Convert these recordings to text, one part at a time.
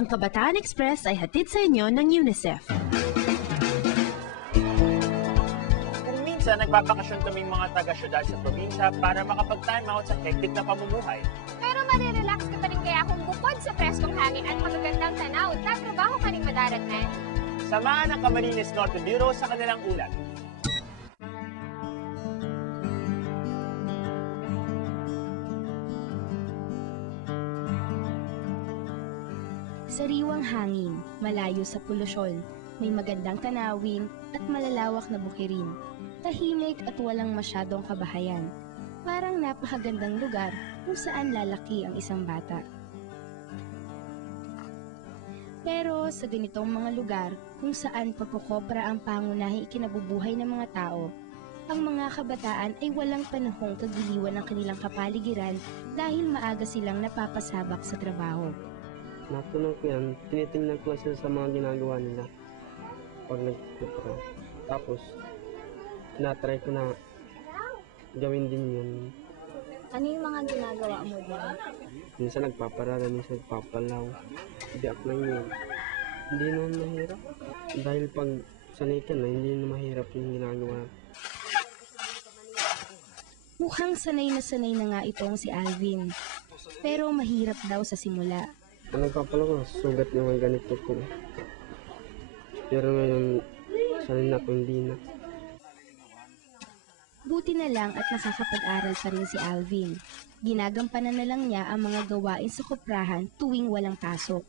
Ang Kabataan Express ay hatid sa inyo ng UNICEF. Kung minsan nagbabakasyon kaming mga taga-syudad sa probinsya para makapag-time out sa hectic na pamumuhay. Pero marirelax ka pa rin kaya kung bukod sa preskong hangin at magagandang tanaw, tatrabaho ka rin madaratnan. Samahan ang Camarines Norte Bureau sa kanilang ulat. Sariwang hangin, malayo sa polusyon, may magandang tanawin at malalawak na bukirin. Tahimik at walang masyadong kabahayan. Parang napakagandang lugar kung saan lalaki ang isang bata. Pero sa ganitong mga lugar kung saan pagkukopra ang pangunahing ikinabubuhay ng mga tao, ang mga kabataan ay walang panahong kagiliwan ng kanilang kapaligiran dahil maaga silang napapasabak sa trabaho. Natunan ko yan, tinitingnan ko sila sa mga ginagawa nila pag nagkupra. Tapos, tinatry ko na gawin din yun. Ano yung mga ginagawa mo doon? Minsan nagpaparada, minsan nagpapalaw. Biyak lang yun. Hindi naman mahirap. Dahil pag sanay ka na, hindi na mahirap yung ginagawa. Mukhang sanay na nga itong si Alvin. Pero mahirap daw sa simula. Ang nagpapalaw ko, sugat yung mga ganito ko. Pero ngayon, sanay na ako, hindi na. Buti na lang at nakakapag-aral pa rin si Alvin. Ginagampanan na lang niya ang mga gawain sa kuprahan tuwing walang pasok.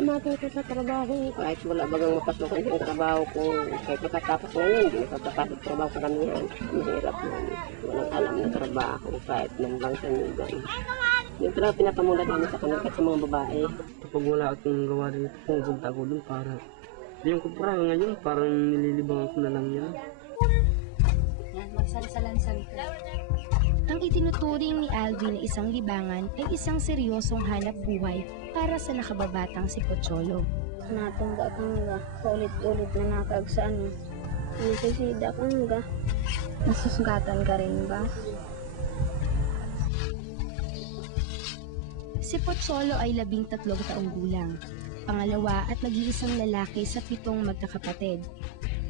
Matuto sa trabaho, kahit wala bagang mapasukan yung trabaho ko, kahit nakatapos ngayon, hindi nakatapos trabaho sa kanya. Mahirap yun. Walang alam na trabaho, kahit nang lang sa nugan. Yung talaga pinapamulat namin sa kanila at sa mga babae. Kapag wala akong gawa rin, pumunta ako dun para... Yung kupra ngayon, parang nililibang ako na lang yan. Magsalsalan-sal ka. Ang itinuturing ni Alvin na isang libangan ay isang seryosong hanap buhay para sa nakababatang si Pocholo. Natungga kang ga, paulit-ulit na nakaagsaan mo. Nasisida kang ga. Nasusugatan ka rin ba? Si Pocholo ay 13 taong gulang, pangalawa at nag-iisang lalaki sa 7 magkakapatid.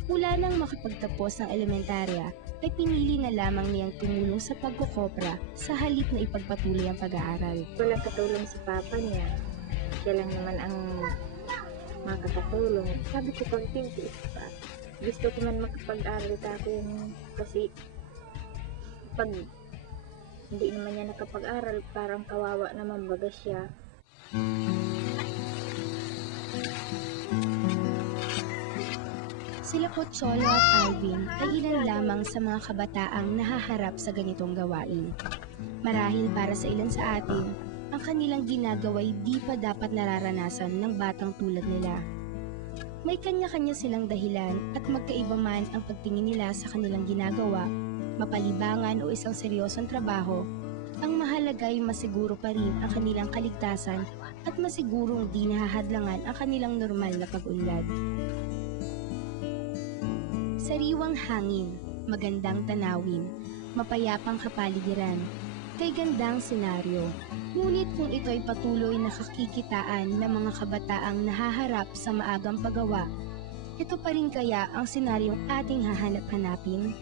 Mula nang makapagtapos ng elementarya, ay pinili na lamang niyang tumulong sa pagkukopra sa halip na ipagpatuloy ang pag-aaral. Kung nagkatulong si papa niya, siya lang naman ang makakatulong. Sabi ko pag pintis pa, gusto ko man makapag-aral ako yun kasi pag hindi naman niya nakapag-aral, parang kawawa naman baga siya. Sila Pocholo at Alvin ay ilan lamang sa mga kabataang nahaharap sa ganitong gawain. Marahil para sa ilan sa atin, ang kanilang ginagawa'y di pa dapat nararanasan ng batang tulad nila. May kanya-kanya silang dahilan at magkaiba man ang pagtingin nila sa kanilang ginagawa, mapalibangan o isang seryosong trabaho, ang mahalaga ay masiguro pa rin ang kanilang kaligtasan at masigurong di nahahadlangan ang kanilang normal na pag-unlad. Sariwang hangin, magandang tanawin, mapayapang kapaligiran, kay gandang senaryo. Ngunit kung ito ay patuloy na kakikitaan ng mga kabataang nahaharap sa maagang paggawa, ito pa rin kaya ang senaryong ating hahanap-hanapin?